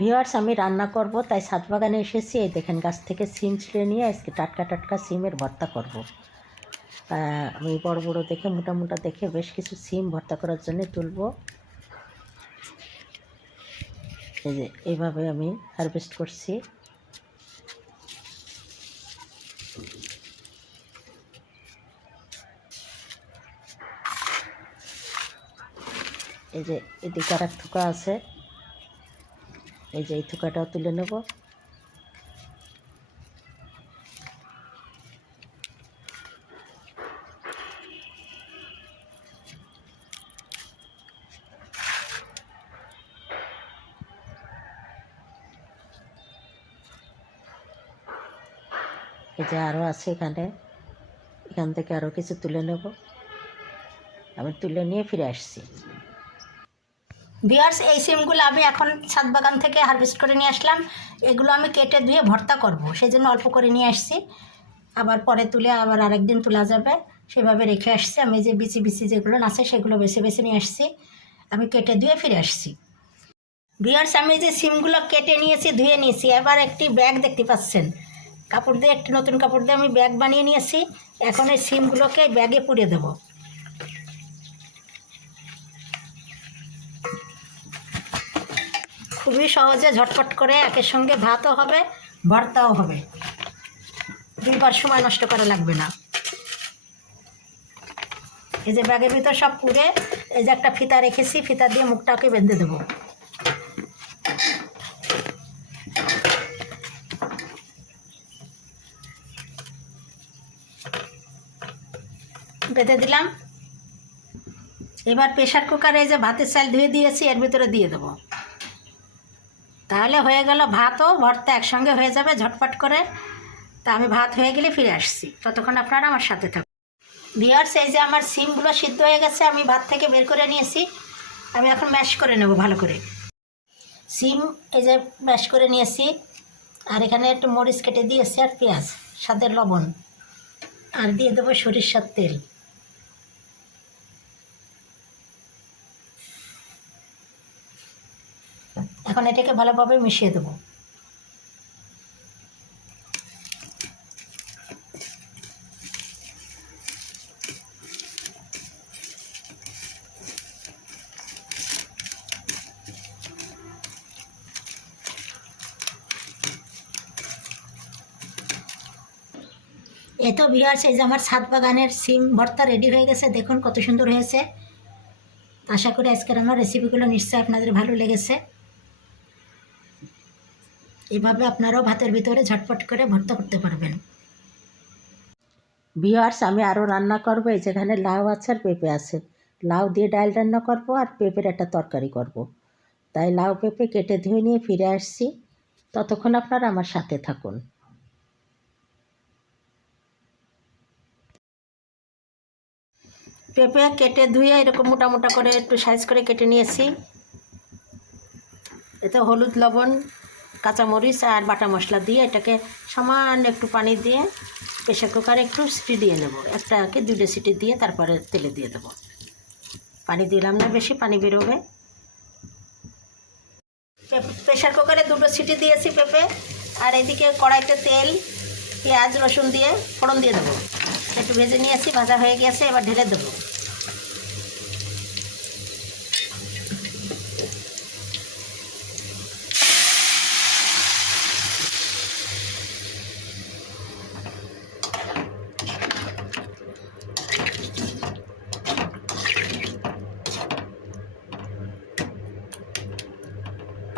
Viewers আমি রান্না করব, তাই ছাদ বাগানে এসেছি। এই দেখেন, গাছ থেকে সিম ছিঁড়ে নিয়ে আজকে টাটকা টাটকা সিমের ভর্তা করব। আমি বড় বড় দেখে, মোটা মোটা দেখে বেশ কিছু সিম ভর্তা করার জন্য তুলব। এই যে, এইভাবে আমি হারভেস্ট করছি। এই যে, এদিকে আর থুকা আছে। এই যে এই থুকাটাও তুলে নেব। এই যে আরও আছে এখানে। এখান থেকে আরও কিছু তুলে নেব। আমি তুলে নিয়ে ফিরে আসছি। বিয়ার্স, এই সিমগুলো আমি এখন ছাদ বাগান থেকে হারভেস্ট করে নিয়ে আসলাম। এগুলো আমি কেটে ধুয়ে ভর্তা করব সেই জন্য অল্প করে নিয়ে আসছি। আবার পরে তুলে আবার আরেকদিন তোলা যাবে। সেভাবে রেখে আসছি। আমি যে বিচি বিচি যেগুলো আছে সেগুলো বেছে বেছে নিয়ে আসছি। আমি কেটে ধুয়ে ফিরে আসছি। বিয়ার্স, আমি যে সিমগুলো কেটে নিয়েছি, ধুয়ে নিয়েছি, এবার একটি ব্যাগ দেখতে পাচ্ছেন। কাপড় দিয়ে, একটি নতুন কাপড় দিয়ে আমি ব্যাগ বানিয়ে নিয়েছি। এখন এই সিমগুলোকে ব্যাগে পুড়ে দেবো। খুবই সহজে ঝটপট করে একের সঙ্গে ভাতও হবে, ভর্তাও হবে। দুইবার সময় নষ্ট করা লাগবে না। এই যে ব্যাগের ভিতর সব পুড়ে, এই যে একটা ফিতা রেখেছি, ফিতা দিয়ে মুখটাকে বেঁধে দেবো। বেঁধে দিলাম। এবার প্রেশার কুকারে যে ভাতের চাল ধুয়ে দিয়েছি, এর ভিতরে দিয়ে দেবো। তাহলে হয়ে গেল ভাতও, ভর্তা একসঙ্গে হয়ে যাবে ঝটপট করে। তা আমি ভাত হয়ে গেলে ফিরে আসছি। ততক্ষণ আপনারা আমার সাথে থাকুন। বিয়ার্স এই যে আমার সিমগুলো সিদ্ধ হয়ে গেছে, আমি ভাত থেকে বের করে নিয়েছি। আমি এখন ম্যাশ করে নেব ভালো করে। সিম এই যে ম্যাশ করে নিয়েছি, আর এখানে একটু মরিচ কেটে দিয়েছি আর পেঁয়াজ, স্বাদের লবণ। আর দিয়ে দেবো সরিষার তেল। এখন এটাকে ভালোভাবে মিশিয়ে দেবো। এ তো বিয়ার্স এই যে আমার ছাদ বাগানের সিম ভর্তা রেডি হয়ে গেছে, দেখুন কত সুন্দর হয়েছে। আশা করি আজকের আমার রেসিপিগুলো নিশ্চয়ই আপনাদের ভালো লেগেছে। এভাবে আপনারাও ভাতের ভিতরে ঝটপট করে ভর্তা করতে পারবেন। ভিওয়ার্স আমি আরও রান্না করব এই যেখানে লাউ আছে আর পেঁপে আছে। লাউ দিয়ে ডাল রান্না করব আর পেঁপের একটা তরকারি করব। তাই লাউ পেঁপে কেটে ধুয়ে নিয়ে ফিরে আসছি। ততক্ষণ আপনারা আমার সাথে থাকুন। পেঁপে কেটে ধুয়ে এরকম মোটা মোটা করে একটু সাইজ করে কেটে নিয়েছি। এতে হলুদ লবণ কাঁচামরিচ আর বাটা মশলা দিয়ে এটাকে সামান্য একটু পানি দিয়ে প্রেশার কুকারে একটু সিটি দিয়ে নেব। একটাকে দুটো সিটি দিয়ে তারপরে তেলে দিয়ে দেবো। পানি দিলাম না, বেশি পানি বেরোবে। প্রেশার কুকারে দুটো সিটি দিয়েছি পেঁপে। আর এদিকে কড়াইতে তেল, পেঁয়াজ, রসুন দিয়ে ফোড়ন দিয়ে দেবো। একটু ভেজে নিয়েছি, ভাজা হয়ে গেছে, এবার ঢেলে দেবো।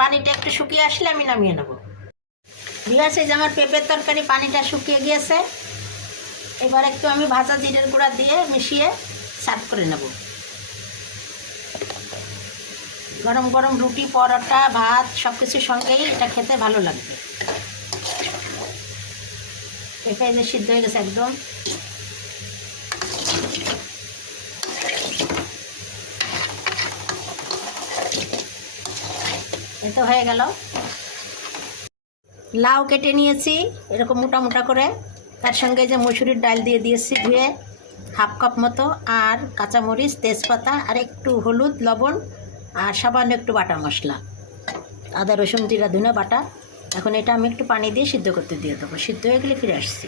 পানিটা একটু শুকিয়ে আসলে আমি নামিয়ে নেব। এই যে আমার পেঁপের তরকারি পানিটা শুকিয়ে গিয়েছে, এবার একটু আমি ভাজা জিরের গুঁড়া দিয়ে মিশিয়ে সার্ভ করে নেব। গরম গরম রুটি, পরোটা, ভাত সব কিছুর সঙ্গেই এটা খেতে ভালো লাগবে। পেঁপে যে সিদ্ধ হয়ে গেছে একদম। এ তো হয়ে গেল। লাউ কেটে নিয়েছি, এরকম মোটা মোটা করে। তার সঙ্গে যে মসুরির ডাল দিয়ে দিয়েছি ধুয়ে, হাফ কাপ মতো, আর কাঁচামরিচ, তেজপাতা, আর একটু হলুদ, লবণ, আর সামান্য একটু বাটা মশলা। আদা, রসুন, জিরা, ধুনে বাটা। এখন এটা আমি একটু পানি দিয়ে সিদ্ধ করতে দিয়ে দেবো। সিদ্ধ হয়ে গেলে ফিরে আসছি।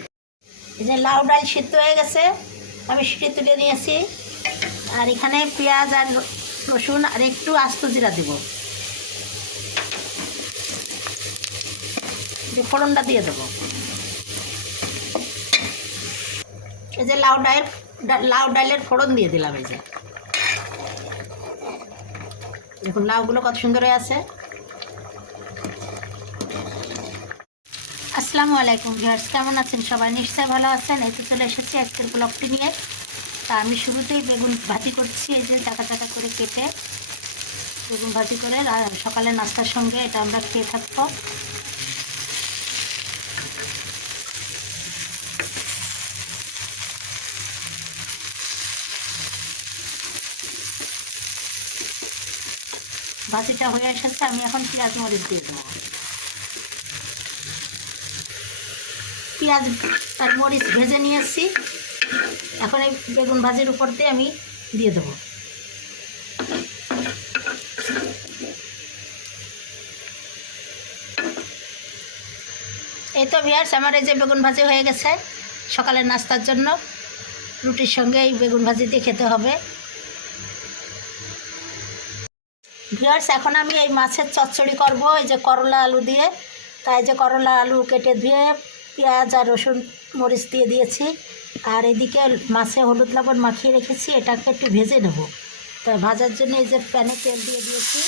এই যে লাউ ডাল সিদ্ধ হয়ে গেছে, আমি সিটি তুলে নিয়েছি। আর এখানে পেঁয়াজ আর রসুন আর একটু আস্ত জিরা দেব। যে ফোড়নটা দিয়ে দেবো। এই যে লাউ ডালের ডা- লাউ ডালের ফোড়ন দিয়ে দিলাম এই যে। দেখুন লাউগুলো কত সুন্দর হয়ে আছে। আসসালামু আলাইকুম ভিউয়ার্স, কেমন আছেন সবাই? নিশ্চয়ই ভালো আছেন। এই তো চলে এসেছি আজকের ব্লগটি নিয়ে। তা আমি শুরুতেই বেগুন ভাজি করছি, এই যে চাকা চাকা করে কেটে। বেগুন ভাজি করে সকালে নাস্তার সঙ্গে এটা আমরা খেয়ে থাকব। ভাজিটা হয়ে এসেছে, আমি এখন পেঁয়াজ মরিচ দিয়ে দেবো। পেঁয়াজ আর মরিচ ভেজে নিয়ে নিয়েছি। এখন এই বেগুন ভাজির উপর দিয়ে আমি দিয়ে দেবো। এই তো ভিয়ার্স আমার এই যে বেগুন ভাজি হয়ে গেছে, সকালের নাস্তার জন্য। রুটির সঙ্গে এই বেগুন ভাজি দিয়ে খেতে হবে। ভিয়ার্স এখন আমি এই মাছের চচ্চড়ি করব, এই যে করলা আলু দিয়ে। তাই যে করলা আলু কেটে ধুয়ে পেঁয়াজ আর রসুন মরিচ দিয়ে দিয়েছি। আর এদিকে মাছে হলুদ লবণ মাখিয়ে রেখেছি, এটাকে একটু ভেজে নেব। তাই ভাজার জন্য এই যে প্যানে তেল দিয়ে দিয়েছি।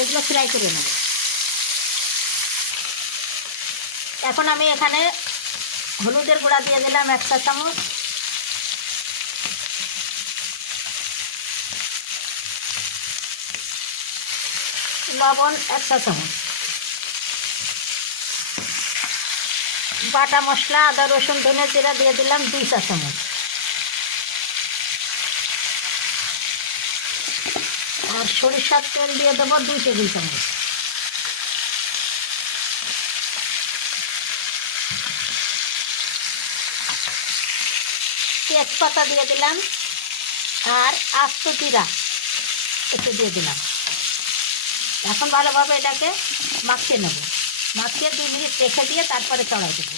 এগুলো ফ্রাই করে নেব। এখন আমি এখানে হলুদের গুঁড়া দিয়ে দিলাম এক চা চামচ। লবণ এক চা চামচ। বাটা মশলা, আদা, রসুন, ধনে জিরা দিয়ে দিলাম দুই চা চামচ। আর সরিষার তেল দিয়ে দেবো দুই টেবিল চামচ। তেজপাতা দিয়ে দিলাম আর আস্ত জিরা একটু দিয়ে দিলাম। এখন ভালোভাবে এটাকে মাখিয়ে নেব। মাখিয়ে দুই মিনিট রেখে দিয়ে তারপরে চড়াই দেবো।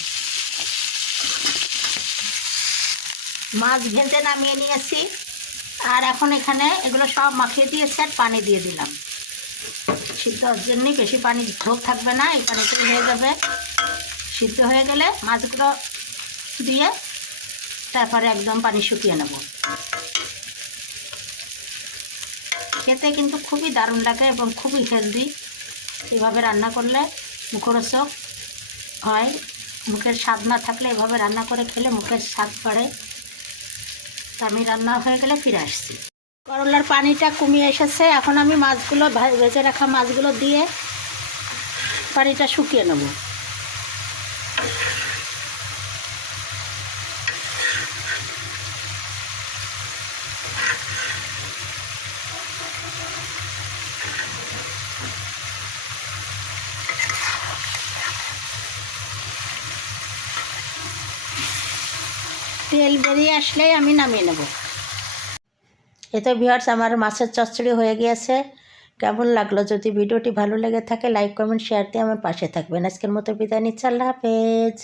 মাছ ভেজে নামিয়ে নিয়েছি। আর এখন এখানে এগুলো সব মাখিয়ে দিয়েছি আর পানি দিয়ে দিলাম। সিদ্ধ হওয়ার জন্যই বেশি পানি ঝোঁক থাকবে না, এই পানিতেই হয়ে যাবে। সিদ্ধ হয়ে গেলে মাছগুলো দিয়ে তারপরে একদম পানি শুকিয়ে নেব। খেতে কিন্তু খুবই দারুণ লাগে এবং খুবই হেলদি এভাবে রান্না করলে মুখরোচক হয়। মুখের স্বাদ না থাকলে এভাবে রান্না করে খেলে মুখের স্বাদ বাড়ে। তা আমি রান্না হয়ে গেলে ফিরে আসছি। করলার পানিটা কমিয়ে এসেছে। এখন আমি মাছগুলো ভেজে রাখা মাছগুলো দিয়ে পানিটা শুকিয়ে নেব। তেল বেরিয়ে আসলেই আমি নামিয়ে নেব। এতে ভিওয়ার্স আমার মাছের চচ্চড়ি হয়ে গিয়েছে। কেমন লাগল? যদি ভিডিওটি ভালো লেগে থাকে, লাইক, কমেন্ট, শেয়ার দিয়ে আমার পাশে থাকবেন। আজকের মতো বিদায় নিচ্ছি। আল্লাহ হাফেজ।